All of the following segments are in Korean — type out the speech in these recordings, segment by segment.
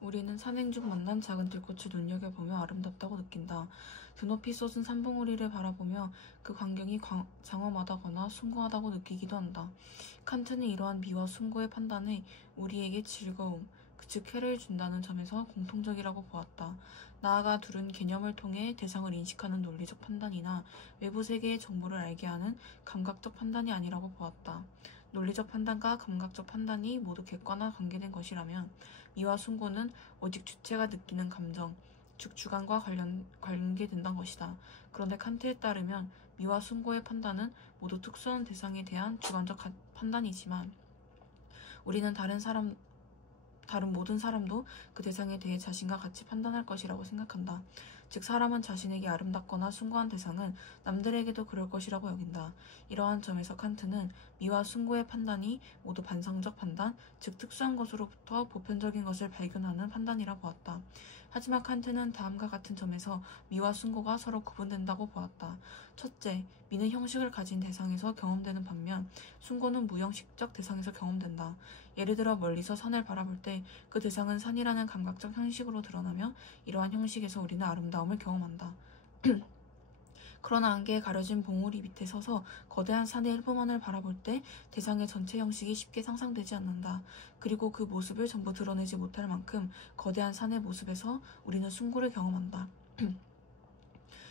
우리는 산행 중 만난 작은 들꽃을 눈여겨보며 아름답다고 느낀다. 드높이 솟은 산봉우리를 바라보며 그 광경이 장엄하다거나 숭고하다고 느끼기도 한다. 칸트는 이러한 미와 숭고의 판단이 우리에게 즐거움, 즉 쾌를 준다는 점에서 공통적이라고 보았다. 나아가 둘은 개념을 통해 대상을 인식하는 논리적 판단이나 외부 세계의 정보를 알게 하는 감각적 판단이 아니라고 보았다. 논리적 판단과 감각적 판단이 모두 객관화 관계된 것이라면 미와 숭고는 오직 주체가 느끼는 감정, 즉 주관과 관계된다는 것이다. 그런데 칸트에 따르면 미와 숭고의 판단은 모두 특수한 대상에 대한 주관적 판단이지만 우리는 다른 모든 사람도 그 대상에 대해 자신과 같이 판단할 것이라고 생각한다. 즉 사람은 자신에게 아름답거나 숭고한 대상은 남들에게도 그럴 것이라고 여긴다. 이러한 점에서 칸트는 미와 숭고의 판단이 모두 반성적 판단, 즉 특수한 것으로부터 보편적인 것을 발견하는 판단이라 보았다. 하지만 칸트는 다음과 같은 점에서 미와 숭고가 서로 구분된다고 보았다. 첫째, 미는 형식을 가진 대상에서 경험되는 반면 숭고는 무형식적 대상에서 경험된다. 예를 들어 멀리서 산을 바라볼 때 그 대상은 산이라는 감각적 형식으로 드러나며 이러한 형식에서 우리는 아름다움을 경험한다. 그러나 안개에 가려진 봉우리 밑에 서서 거대한 산의 일부만을 바라볼 때 대상의 전체 형식이 쉽게 상상되지 않는다. 그리고 그 모습을 전부 드러내지 못할 만큼 거대한 산의 모습에서 우리는 숭고를 경험한다.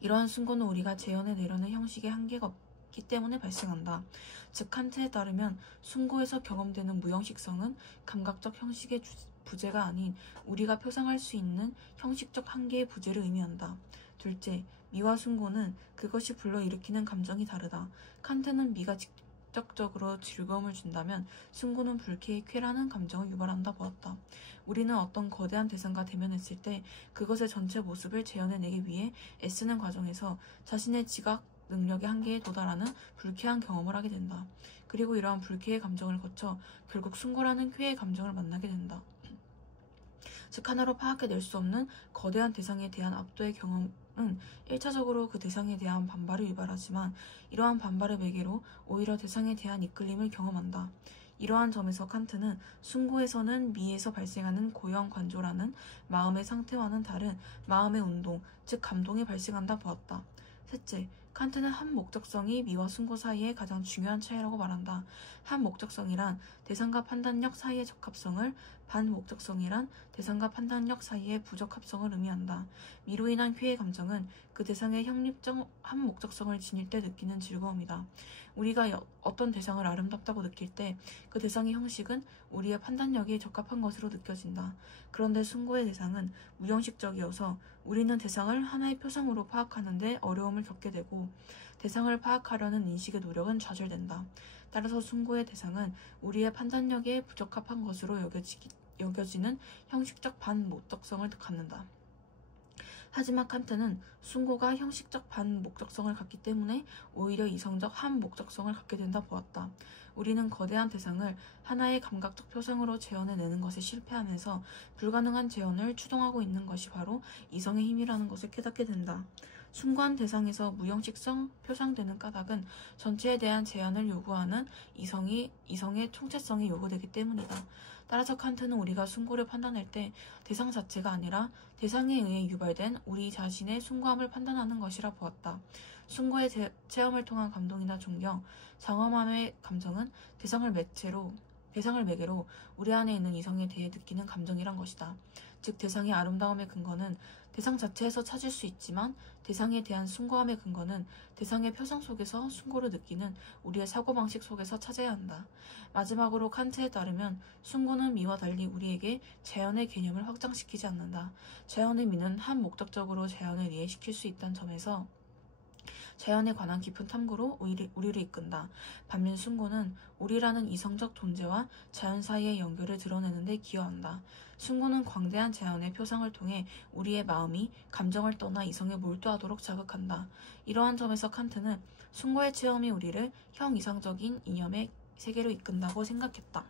이러한 숭고는 우리가 재현해내려는 형식의 한계가 없기 때문에 발생한다. 즉 칸트에 따르면 숭고에서 경험되는 무형식성은 감각적 형식의 부재가 아닌 우리가 표상할 수 있는 형식적 한계의 부재를 의미한다. 둘째, 미와 숭고는 그것이 불러일으키는 감정이 다르다. 칸트는 미가 직접적으로 즐거움을 준다면 숭고는 불쾌의 쾌라는 감정을 유발한다 보았다. 우리는 어떤 거대한 대상과 대면했을 때 그것의 전체 모습을 재현해내기 위해 애쓰는 과정에서 자신의 지각 능력의 한계에 도달하는 불쾌한 경험을 하게 된다. 그리고 이러한 불쾌의 감정을 거쳐 결국 숭고라는 쾌의 감정을 만나게 된다. 즉 하나로 파악해낼 수 없는 거대한 대상에 대한 압도의 경험은 1차적으로 그 대상에 대한 반발을 유발하지만 이러한 반발의 매개로 오히려 대상에 대한 이끌림을 경험한다. 이러한 점에서 칸트는 숭고에서는 미에서 발생하는 고형 관조라는 마음의 상태와는 다른 마음의 운동, 즉 감동이 발생한다 보았다. 셋째, 칸트는 한 목적성이 미와 숭고 사이의 가장 중요한 차이라고 말한다. 한 목적성이란 대상과 판단력 사이의 적합성을, 반 목적성이란 대상과 판단력 사이의 부적합성을 의미한다. 미로 인한 쾌의 감정은 그 대상의 형립적 한 목적성을 지닐 때 느끼는 즐거움이다. 우리가 어떤 대상을 아름답다고 느낄 때 그 대상의 형식은 우리의 판단력에 적합한 것으로 느껴진다. 그런데 숭고의 대상은 무형식적이어서 우리는 대상을 하나의 표상으로 파악하는 데 어려움을 겪게 되고 대상을 파악하려는 인식의 노력은 좌절된다. 따라서 숭고의 대상은 우리의 판단력에 부적합한 것으로 여겨지는 형식적 반목적성을 갖는다. 하지만 칸트는 숭고가 형식적 반목적성을 갖기 때문에 오히려 이성적 한목적성을 갖게 된다 보았다. 우리는 거대한 대상을 하나의 감각적 표상으로 재현해내는 것에 실패하면서 불가능한 재현을 추동하고 있는 것이 바로 이성의 힘이라는 것을 깨닫게 된다. 숭고한 대상에서 무형식성 표상되는 까닭은 전체에 대한 제한을 요구하는 이성의 총체성이 요구되기 때문이다. 따라서 칸트는 우리가 숭고를 판단할 때 대상 자체가 아니라 대상에 의해 유발된 우리 자신의 숭고함을 판단하는 것이라 보았다. 숭고의 체험을 통한 감동이나 존경, 장엄함의 감정은 대상을 매개로 우리 안에 있는 이성에 대해 느끼는 감정이란 것이다. 즉 대상의 아름다움의 근거는 대상 자체에서 찾을 수 있지만 대상에 대한 숭고함의 근거는 대상의 표상 속에서 숭고를 느끼는 우리의 사고방식 속에서 찾아야 한다. 마지막으로 칸트에 따르면 숭고는 미와 달리 우리에게 자연의 개념을 확장시키지 않는다. 자연의 미는 한 목적적으로 자연을 이해시킬 수 있다는 점에서 자연에 관한 깊은 탐구로 우리를 이끈다. 반면 숭고는 우리라는 이성적 존재와 자연 사이의 연결을 드러내는 데 기여한다. 숭고는 광대한 자연의 표상을 통해 우리의 마음이 감정을 떠나 이성에 몰두하도록 자극한다. 이러한 점에서 칸트는 숭고의 체험이 우리를 형이상적인 이념의 세계로 이끈다고 생각했다.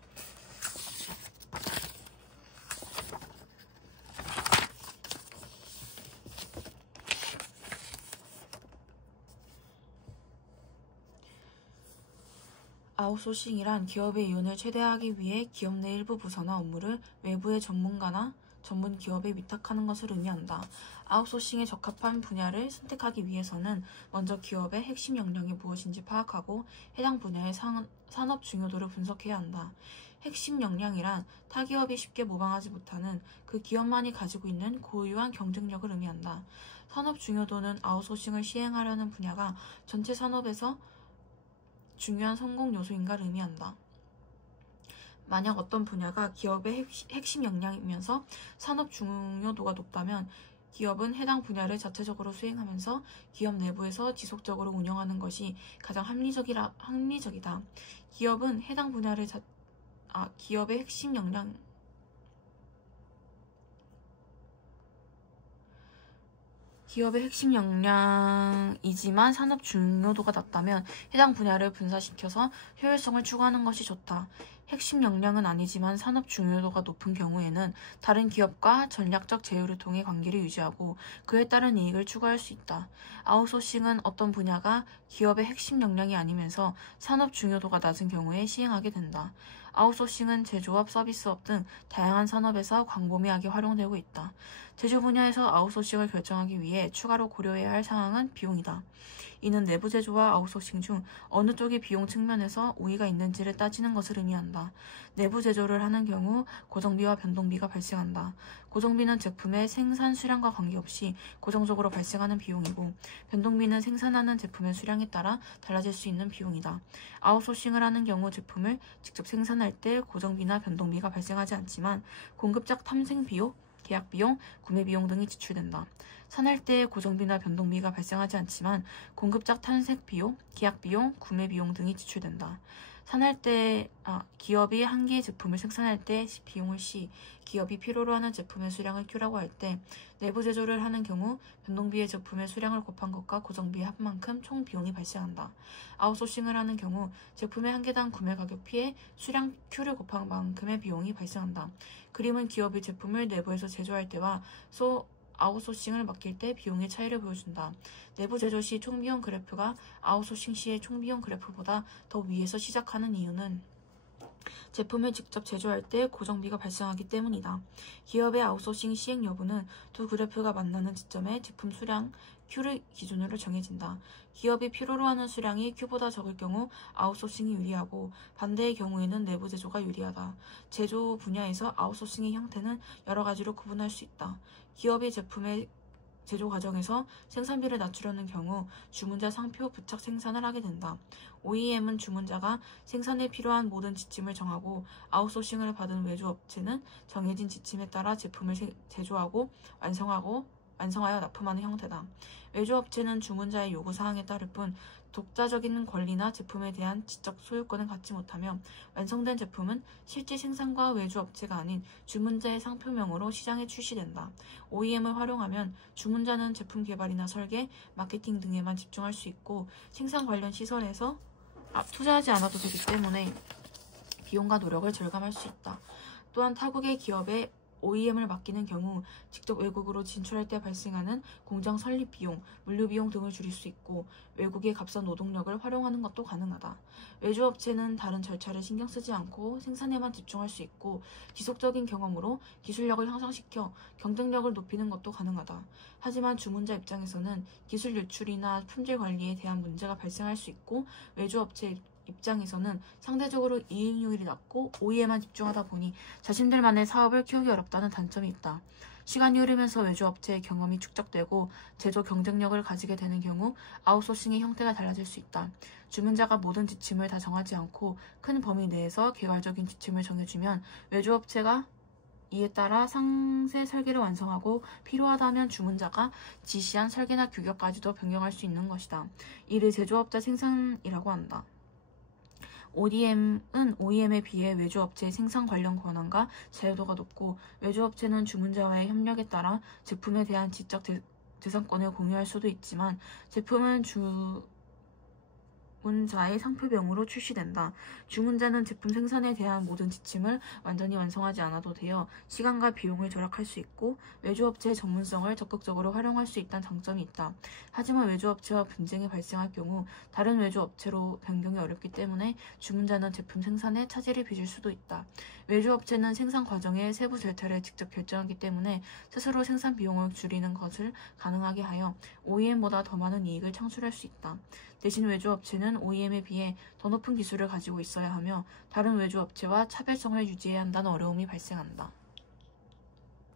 아웃소싱이란 기업의 이윤을 최대화하기 위해 기업 내 일부 부서나 업무를 외부의 전문가나 전문 기업에 위탁하는 것을 의미한다. 아웃소싱에 적합한 분야를 선택하기 위해서는 먼저 기업의 핵심 역량이 무엇인지 파악하고 해당 분야의 산업 중요도를 분석해야 한다. 핵심 역량이란 타 기업이 쉽게 모방하지 못하는 그 기업만이 가지고 있는 고유한 경쟁력을 의미한다. 산업 중요도는 아웃소싱을 시행하려는 분야가 전체 산업에서 중요한 성공 요소인가를 의미한다. 만약 어떤 분야가 기업의 핵심 역량이면서 산업 중요도가 높다면 기업은 해당 분야를 자체적으로 수행하면서 기업 내부에서 지속적으로 운영하는 것이 가장 합리적이다. 기업은 해당 분야를 기업의 핵심 역량이지만 산업 중요도가 낮다면 해당 분야를 분사시켜서 효율성을 추구하는 것이 좋다. 핵심 역량은 아니지만 산업 중요도가 높은 경우에는 다른 기업과 전략적 제휴를 통해 관계를 유지하고 그에 따른 이익을 추구할 수 있다. 아웃소싱은 어떤 분야가 기업의 핵심 역량이 아니면서 산업 중요도가 낮은 경우에 시행하게 된다. 아웃소싱은 제조업, 서비스업 등 다양한 산업에서 광범위하게 활용되고 있다. 제조 분야에서 아웃소싱을 결정하기 위해 추가로 고려해야 할 사항은 비용이다. 이는 내부 제조와 아웃소싱 중 어느 쪽이 비용 측면에서 우위가 있는지를 따지는 것을 의미한다. 내부 제조를 하는 경우 고정비와 변동비가 발생한다. 고정비는 제품의 생산 수량과 관계없이 고정적으로 발생하는 비용이고, 변동비는 생산하는 제품의 수량에 따라 달라질 수 있는 비용이다. 아웃소싱을 하는 경우 제품을 직접 생산할 때 고정비나 변동비가 발생하지 않지만 공급자 탐색 비용, 계약 비용, 구매 비용 등이 지출된다. 산할 때 고정비나 변동비가 발생하지 않지만 공급자 탐색 비용, 계약 비용, 구매 비용 등이 지출된다. 기업이 한 개의 제품을 생산할 때 비용을 C, 기업이 필요로 하는 제품의 수량을 Q라고 할 때 내부 제조를 하는 경우 변동비의 제품의 수량을 곱한 것과 고정비의 합만큼 총 비용이 발생한다. 아웃소싱을 하는 경우 제품의 한 개당 구매 가격 P에 수량 Q를 곱한 만큼의 비용이 발생한다. 그림은 기업이 제품을 내부에서 제조할 때와 아웃소싱을 맡길 때 비용의 차이를 보여준다. 내부 제조 시 총비용 그래프가 아웃소싱 시의 총비용 그래프보다 더 위에서 시작하는 이유는 제품을 직접 제조할 때 고정비가 발생하기 때문이다. 기업의 아웃소싱 시행 여부는 두 그래프가 만나는 지점에 제품 수량 Q를 기준으로 정해진다. 기업이 필요로 하는 수량이 Q보다 적을 경우 아웃소싱이 유리하고 반대의 경우에는 내부 제조가 유리하다. 제조 분야에서 아웃소싱의 형태는 여러 가지로 구분할 수 있다. 기업이 제품의 제조 과정에서 생산비를 낮추려는 경우 주문자 상표 부착 생산을 하게 된다. OEM은 주문자가 생산에 필요한 모든 지침을 정하고 아웃소싱을 받은 외주업체는 정해진 지침에 따라 제품을 제조하고 완성하여 납품하는 형태다. 외주업체는 주문자의 요구사항에 따를 뿐 독자적인 권리나 제품에 대한 지적 소유권을 갖지 못하며 완성된 제품은 실제 생산과 외주업체가 아닌 주문자의 상표명으로 시장에 출시된다. OEM을 활용하면 주문자는 제품 개발이나 설계, 마케팅 등에만 집중할 수 있고 생산 관련 시설에서 투자하지 않아도 되기 때문에 비용과 노력을 절감할 수 있다. 또한 타국의 기업에 OEM을 맡기는 경우 직접 외국으로 진출할 때 발생하는 공장 설립 비용, 물류 비용 등을 줄일 수 있고 외국의 값싼 노동력을 활용하는 것도 가능하다. 외주업체는 다른 절차를 신경 쓰지 않고 생산에만 집중할 수 있고 지속적인 경험으로 기술력을 향상시켜 경쟁력을 높이는 것도 가능하다. 하지만 주문자 입장에서는 기술 유출이나 품질 관리에 대한 문제가 발생할 수 있고 외주업체 입장에서는 상대적으로 이익률이 낮고 OEM만 집중하다 보니 자신들만의 사업을 키우기 어렵다는 단점이 있다. 시간이 흐르면서 외주업체의 경험이 축적되고 제조 경쟁력을 가지게 되는 경우 아웃소싱의 형태가 달라질 수 있다. 주문자가 모든 지침을 다 정하지 않고 큰 범위 내에서 개괄적인 지침을 정해주면 외주업체가 이에 따라 상세 설계를 완성하고 필요하다면 주문자가 지시한 설계나 규격까지도 변경할 수 있는 것이다. 이를 제조업자 생산이라고 한다. ODM은 OEM에 비해 외주업체의 생산 관련 권한과 자유도가 높고 외주업체는 주문자와의 협력에 따라 제품에 대한 지적 재산권을 공유할 수도 있지만 제품은 주문자의 상표명으로 출시된다. 주문자는 제품 생산에 대한 모든 지침을 완전히 완성하지 않아도 되어 시간과 비용을 절약할 수 있고 외주업체의 전문성을 적극적으로 활용할 수 있다는 장점이 있다. 하지만 외주업체와 분쟁이 발생할 경우 다른 외주업체로 변경이 어렵기 때문에 주문자는 제품 생산에 차질을 빚을 수도 있다. 외주업체는 생산 과정의 세부 절차를 직접 결정하기 때문에 스스로 생산 비용을 줄이는 것을 가능하게 하여 OEM보다 더 많은 이익을 창출할 수 있다. 대신 외주업체는 OEM에 비해 더 높은 기술을 가지고 있어야 하며 다른 외주업체와 차별성을 유지해야 한다는 어려움이 발생한다.